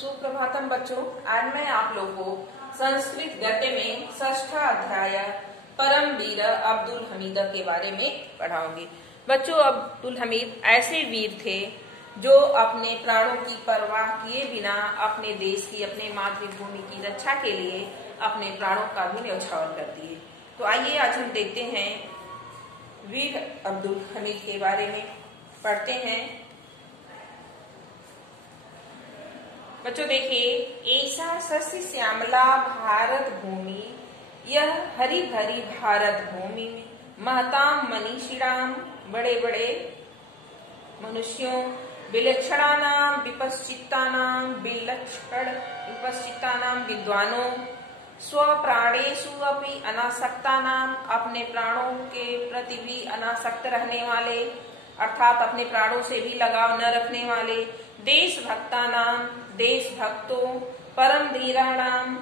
सुप्रभातम बच्चों, आज मैं आप लोगों को संस्कृत गद्य में 6ठ अध्याय परम वीर अब्दुल हमीद के बारे में पढ़ाऊंगी। बच्चों, अब्दुल हमीद ऐसे वीर थे जो अपने प्राणों की परवाह किए बिना अपने देश की, अपने मातृभूमि की रक्षा के लिए अपने प्राणों का भी न्यौछावर कर दिए। तो आइए आज हम देखते हैं वीर अब्दुल हमीद के बारे में, पढ़ते हैं। बच्चों देखिए, ऐसा शशि श्यामला भारत भूमि, यह हरी भरी भारत भूमि में महताम मनीषिणाम, बड़े बड़े मनुष्यों, विलक्षणानाम विपश्चितानाम, विपश्चितानाम विद्वानों, स्व प्राणेषु अपि अनासक्तानाम, अपने प्राणों के प्रति भी अनासक्त रहने वाले, अर्थात अपने प्राणों से भी लगाव न रखने वाले, देशभक्तानाम, देशभक्तों, परम धीराणाम,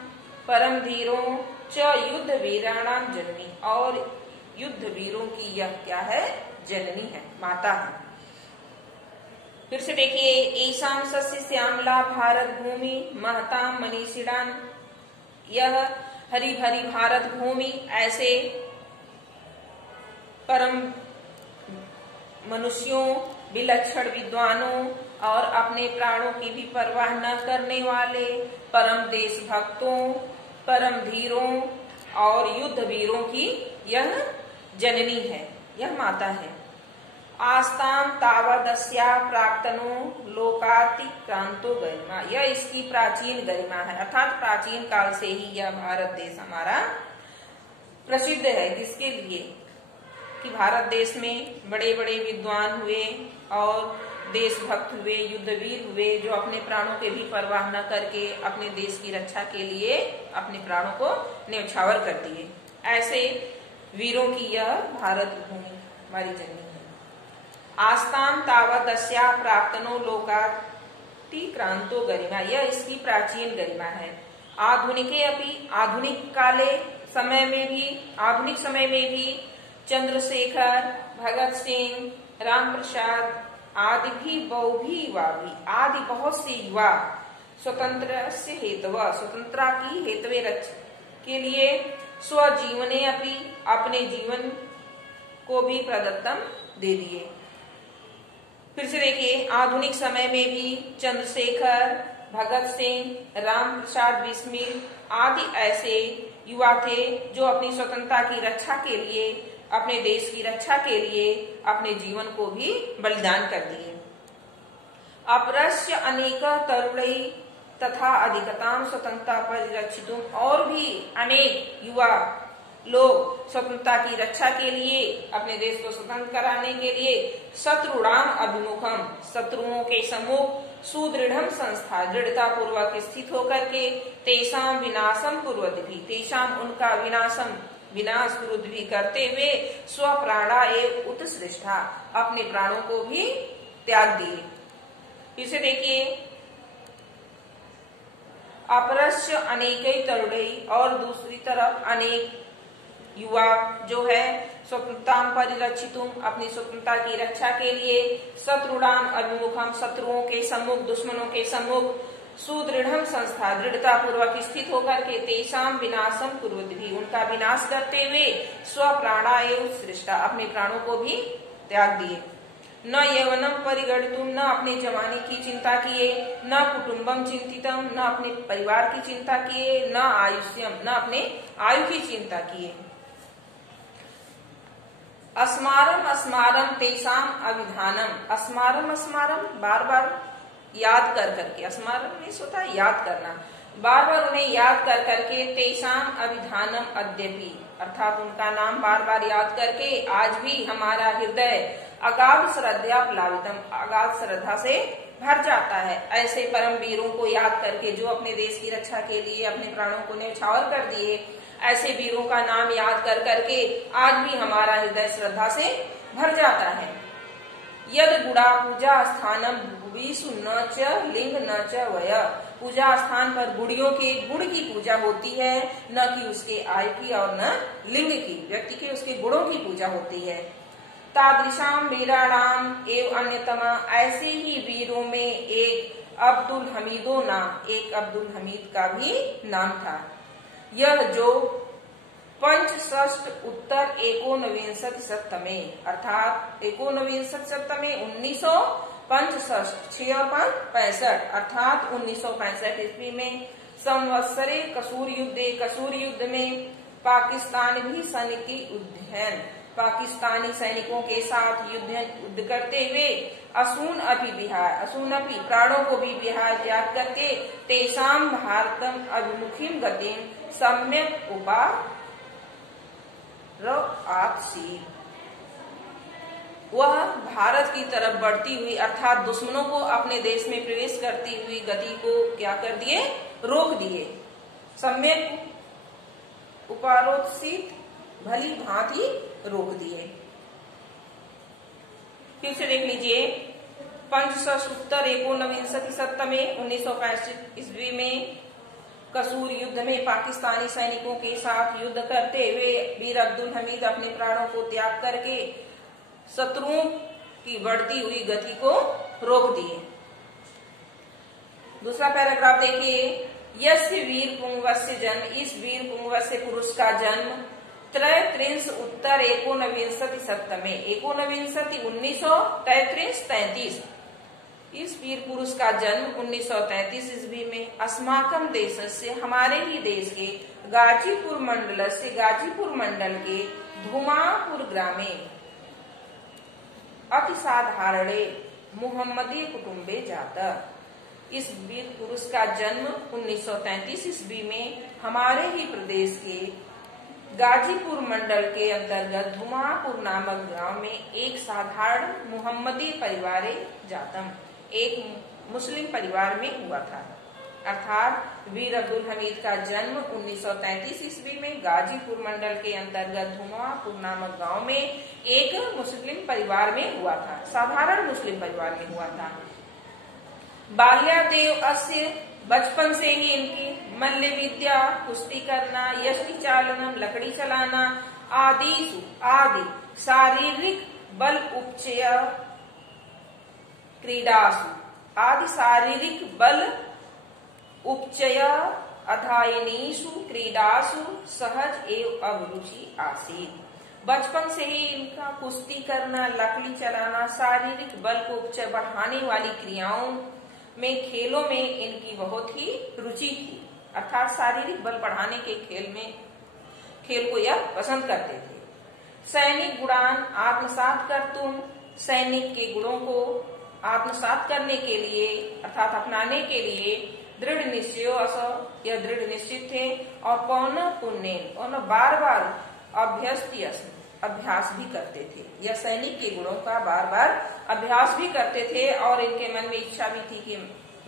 परम धीरों, च युद्ध वीराणाम जननी, और युद्ध वीरों की यह क्या है? जननी है, माता है। फिर से देखिए, ऐसाम शशि श्यामला भारत भूमि महताम मनीषिणाम, यह हरी भरी भारत भूमि ऐसे परम मनुष्यों, विलक्षण विद्वानों और अपने प्राणों की भी परवाह न करने वाले, परम देशभक्तों, परम धीरों और युद्ध वीरों की यह जननी है, यह माता है। आस्ताम तावदस्या प्राक्तनो लोकातिक्रांतो गरिमा, यह इसकी प्राचीन गरिमा है, अर्थात प्राचीन काल से ही यह भारत देश हमारा प्रसिद्ध है। किसके लिए? कि भारत देश में बड़े बड़े विद्वान हुए और देशभक्त हुए, युद्धवीर हुए, जो अपने प्राणों के भी परवाह न करके अपने देश की रक्षा के लिए अपने प्राणों को न्यौछावर कर दिए। ऐसे वीरों की यह भारत भूमि हमारी जननी है। आस्ताम तावदस्या प्राक्तनो लोकातिक्रांतो गरिमा, यह इसकी प्राचीन गरिमा है। आधुनिके अपि, आधुनिक काले समय में भी, आधुनिक समय में भी चंद्रशेखर, भगत सिंह, राम प्रसाद आदि भी बहुभी युवा भी, आदि बहुत से युवा स्वतंत्र से हेतुवा, स्वतंत्रता की हेतुवे के लिए स्वजीवने अपनी, अपने जीवन को भी प्रदत्तम दे दिए। फिर से देखिए, आधुनिक समय में भी चंद्रशेखर, भगत सिंह, राम प्रसाद बिस्मिल आदि ऐसे युवा थे जो अपनी स्वतंत्रता की रक्षा के लिए, अपने देश की रक्षा के लिए अपने जीवन को भी बलिदान कर दिए। अपरस्य अनेक तरुणई तथा अधिकताम स्वतंत्रता परिरक्षितुम, और भी अनेक युवा लोग स्वतंत्रता की रक्षा के लिए, अपने देश को स्वतंत्र कराने के लिए शत्रुणाम अभिमुखम, शत्रुओं के सम्मुख, सुदृढ़ संस्था, दृढ़ता पूर्वक स्थित होकर के, तेषाम विनाशम पूर्वत भी, तेषाम उनका विनाश विरुद्ध भी करते हुए, स्व प्राणा एव उत्सृष्टा, अपने प्राणों को भी त्याग दिए। इसे देखिए, अपरस्य अनेकई तरुणई, और दूसरी तरफ अनेक युवा जो है स्वतंत्रता परिरक्षितुम, अपनी स्वतंत्रता की रक्षा के लिए, शत्रुणाम अभिमुखम, शत्रुओं के सम्मुख, दुश्मनों के सम्मुख, सुदृढ़ संस्था, दृढ़ता पूर्वक स्थित होकर के, तेषाम विनाशम कुर्वत भी, उनका विनाश करते हुए, स्व प्राणा एव सृष्टा, अपने प्राणों को भी त्याग दिए। न यौवनम परिगणितुम, न अपने जवानी की चिंता किए, न कुटुम्बम चिंतितम, न अपने परिवार की चिंता किए, न आयुष्यम, न अपने आयु की चिंता किए। अस्मारम अस्मारम तेषाम अभिधानम, अस्मारम अस्मारम, बार बार याद कर करके, अस्मारम में होता है याद करना, बार बार उन्हें याद कर करके, तेषाम अभिधानम अद्यपि, अर्थात उनका नाम बार बार याद करके आज भी हमारा हृदय अगाध श्रद्धा प्लावितम, अगाध श्रद्धा से भर जाता है। ऐसे परम वीरों को याद करके, जो अपने देश की रक्षा के लिए अपने प्राणों को न्यौछावर कर दिए, ऐसे वीरों का नाम याद कर करके आज भी हमारा हृदय श्रद्धा से भर जाता है। यद गुड़ा पूजा स्थानम भुविषु न च लिंग न च वय, पूजा स्थान पर गुड़ियों के गुड़ की पूजा होती है, न कि उसके आय की और न लिंग की, व्यक्ति के उसके गुणों की पूजा होती है। तादृशाम वीराणाम एवं अन्यतमा, ऐसे ही वीरों में एक अब्दुल हमीदो नाम, एक अब्दुल हमीद का भी नाम था। यह जो पंचषष्ट उत्तर एकोनविंशति शतमे अर्थात एकोनविंशति शतमे 1965 65 अर्थात 1965 ईस्वी में संवत्सरे कसूर युद्ध में पाकिस्तानी सैनिकी उद्यन पाकिस्तानी सैनिकों के साथ युद्ध करते हुए असून अपि प्राणों को भी विहार त्याग करके तेषाम भारतम अभिमुखीम गतिम सम्यक उपारआत्सी, वह भारत की तरफ बढ़ती हुई अर्थात दुश्मनों को अपने देश में प्रवेश करती हुई गति को क्या कर दिए, रोक दिए। सम्यक उपारोत्सित, भली भांति रोक दिए। फिर से देख लीजिए, पंचषष्ट उत्तर एकोनविंशति शतमे 1965 ईस्वी में कसूर युद्ध में पाकिस्तानी सैनिकों के साथ युद्ध करते हुए वीर अब्दुल हमीद अपने प्राणों को त्याग करके शत्रुओं की बढ़ती हुई गति को रोक दिए। दूसरा पैराग्राफ देखिए, यस्य वीर पुंगवस्य जन्म, इस वीर पुंगवस्य पुरुष का जन्म त्रयत्रिंश उत्तर एकोनविंशति शतमे 1933 इस वीर पुरुष का जन्म 1933 ईस्वी में अस्माकम देश से हमारे ही देश के गाजीपुर मंडल के धुमापुर ग्रामे अतिसाधारणे मुहम्मदी कुटुंबे जाता। इस वीर पुरुष का जन्म 1933 ईस्वी में हमारे ही प्रदेश के गाजीपुर मंडल के अंतर्गत धुमापुर नामक गांव में एक साधारण मुहम्मदी परिवार जातम, एक मुस्लिम परिवार में हुआ था। अर्थात वीर अब्दुल हमीद का जन्म 1933 ईस्वी में गाजीपुर मंडल के अंतर्गत धुमापुर नामक गांव में एक मुस्लिम परिवार में हुआ था, साधारण मुस्लिम परिवार में हुआ था। बाल्यादेव अस्य, बचपन से ही इनकी मल्ल विद्या, कुश्ती करना, यष्टि चालनम, लकड़ी चलाना आदि शारीरिक बल उपचय क्रीडासु आदि शारीरिक बल उपचय अधायनीषु क्रीडासु सहज एवं अभिरुचि आसीत्। बचपन से ही इनका कुश्ती करना, लकड़ी चलाना, शारीरिक बल को उपचय बढ़ाने वाली क्रियाओं में, खेलों में इनकी बहुत ही रुचि थी। अर्थात शारीरिक बल बढ़ाने के खेल को यह पसंद करते थे। सैनिक गुणान आत्मसात कर तुम, सैनिक के गुणों को आत्मसात करने के लिए अर्थात अपनाने के लिए दृढ़ निश्चय यह दृढ़ निश्चित थे और पौन पुण्य और बार बार अभ्यास भी करते थे। यह सैनिक के गुणों का बार बार अभ्यास भी करते थे और इनके मन में इच्छा भी थी कि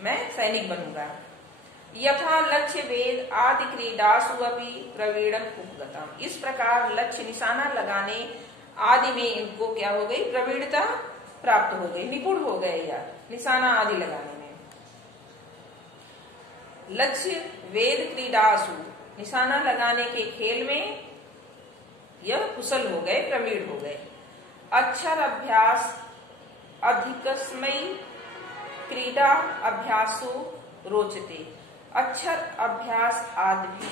मैं सैनिक बनूंगा। यथा लक्ष्य वेद आदि क्रीडासु अपि प्रवीणम उपगतम, इस प्रकार लक्ष्य निशाना लगाने आदि में इनको क्या हो गई, प्रवीणता प्राप्त हो गई, निपुण हो गए या निशाना आदि लगाने में। लक्ष्य वेद क्रीडासु, निशाना लगाने के खेल में यह कुशल हो गए, प्रवीण हो गए। अक्षर अभ्यास अधिकस्मयी क्रीडा अभ्यासो रोचते, अक्षर अभ्यास आदि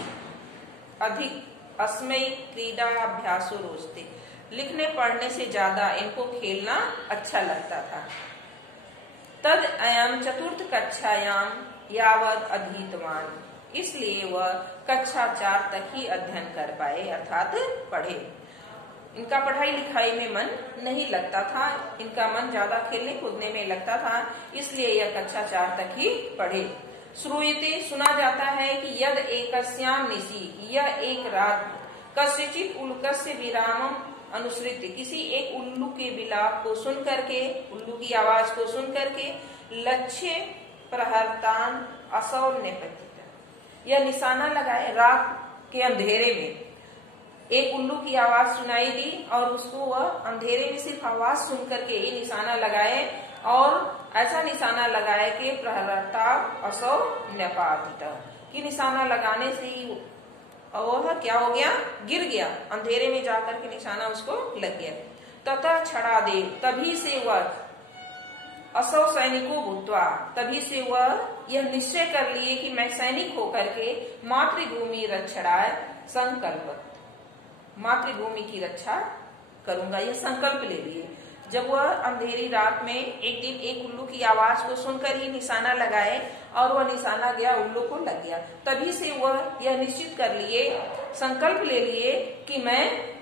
अधिक अस्मयी क्रीडा अभ्यासो रोचते, लिखने पढ़ने से ज्यादा इनको खेलना अच्छा लगता था। तद अयम चतुर्थ कक्षायाम यावत अधीतवान, इसलिए वह कक्षा 4 तक ही अध्ययन कर पाए अर्थात पढ़े। इनका पढ़ाई लिखाई में मन नहीं लगता था, इनका मन ज्यादा खेलने कूदने में लगता था, इसलिए यह कक्षा 4 तक ही पढ़े। श्रूयते, सुना जाता है कि यद एकस्याम निशि, यह एक रात कस्यचित उल्कस्य विरामम अनुसृत्य, किसी एक उल्लू के विलाप को सुन करके, उल्लू की आवाज को सुन करके लक्ष्य प्रहरतान असौ नेपथित, यह निशाना लगाए। रात के अंधेरे में एक उल्लू की आवाज सुनाई दी और उसको वह अंधेरे में सिर्फ आवाज सुन करके ही निशाना लगाए और ऐसा निशाना लगाए कि प्रहरता असौ नेपातित, कि निशाना लगाने से ही वह क्या हो गया, गिर गया, अंधेरे में जाकर के निशाना उसको लग गया। तथा छड़ा दे, तभी से वह असौ सैनिको भूत्वा, तभी से वह यह निश्चय कर लिए कि मैं सैनिक होकर के मातृभूमि रक्षणाय संकल्प, मातृभूमि की रक्षा करूंगा, यह संकल्प ले लिए। जब वह अंधेरी रात में एक दिन एक उल्लू की आवाज को सुनकर ही निशाना लगाए और वह निशाना गया, उल्लू को लग गया, तभी से वह यह निश्चित कर लिए, संकल्प ले लिए कि मैं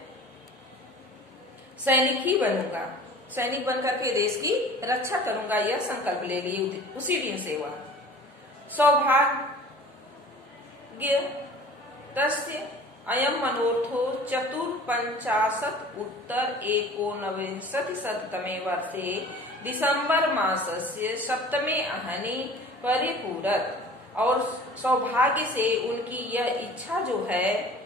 सैनिक ही बनूंगा, सैनिक बनकर के देश की रक्षा करूंगा, यह संकल्प ले लिए। उसी दिन से वह सौभाग्य तस्य अयम मनोर्थो 54 वर्षे दिसंबर मासस्य सप्तमे अहनि परिपूरत, और सौभाग्य से उनकी यह इच्छा जो है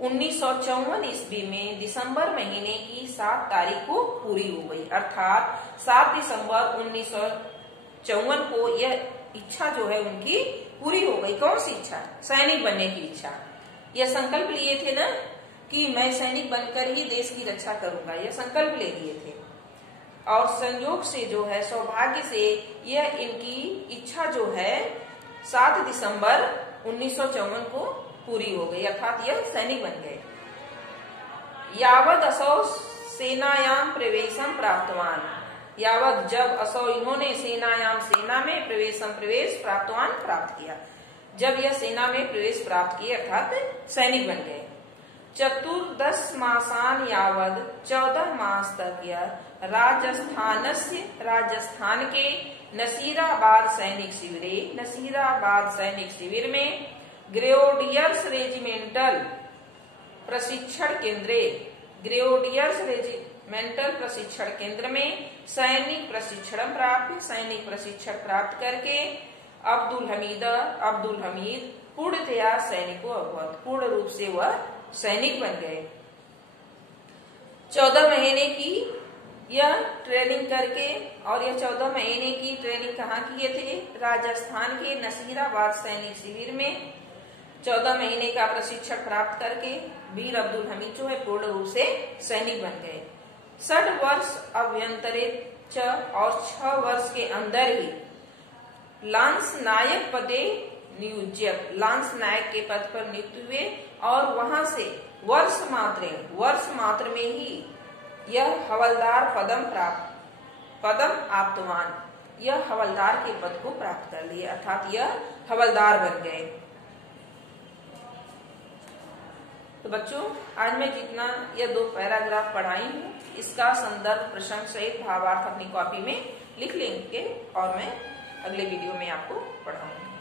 1954 ईस्वी में दिसंबर महीने की 7 तारीख को पूरी हो गई। अर्थात 7 दिसंबर 1954 को यह इच्छा जो है उनकी पूरी हो गई। कौन सी इच्छा? सैनिक बनने की इच्छा। यह संकल्प लिए थे ना कि मैं सैनिक बनकर ही देश की रक्षा करूंगा, यह संकल्प ले लिए थे। और संयोग से जो है, सौभाग्य से यह इनकी इच्छा जो है 7 दिसंबर 1954 को पूरी हो गई, अर्थात यह सैनिक बन गए। यावद असौ सेनायाम प्रवेशम प्राप्तवान, यावत जब असौ इन्होंने सेनायाम सेना में प्रवेश प्राप्तवान प्राप्त किया, जब यह सेना में प्रवेश प्राप्त किए अर्थात सैनिक बन गए। 14 मासान यावद 14 मास तक यह राजस्थान के नसीराबाद सैनिक शिविर में ग्रेडियर्स रेजिमेंटल प्रशिक्षण केंद्र में सैनिक प्रशिक्षण प्राप्त करके अब्दुल हमीद पूर्णतया सैनिको अभवत, पूर्ण रूप से वह सैनिक बन गए। 14 महीने की यह ट्रेनिंग करके, और यह 14 महीने की ट्रेनिंग कहाँ किए थे? राजस्थान के नसीराबाद सैनिक शिविर में 14 महीने का प्रशिक्षण प्राप्त करके वीर अब्दुल हमीद जो है पूर्ण रूप से सैनिक बन गए। 6 वर्ष अभ्यंतरित और 6 वर्ष के अंदर ही लांस नायक पदे नियुज्यत, लांस नायक के पद पर नियुक्त हुए, और वहां से वर्ष मात्र में ही यह हवलदार पदम आप्तवान, यह हवलदार के पद को प्राप्त कर लिए, अर्थात यह हवलदार बन गए। तो बच्चों, आज मैं जितना यह 2 पैराग्राफ पढ़ाई हूँ, इसका संदर्भ प्रसंग सहित भावार्थ अपनी कॉपी में लिख लेंगे और मैं अगले वीडियो में आपको पढ़ाऊंगी।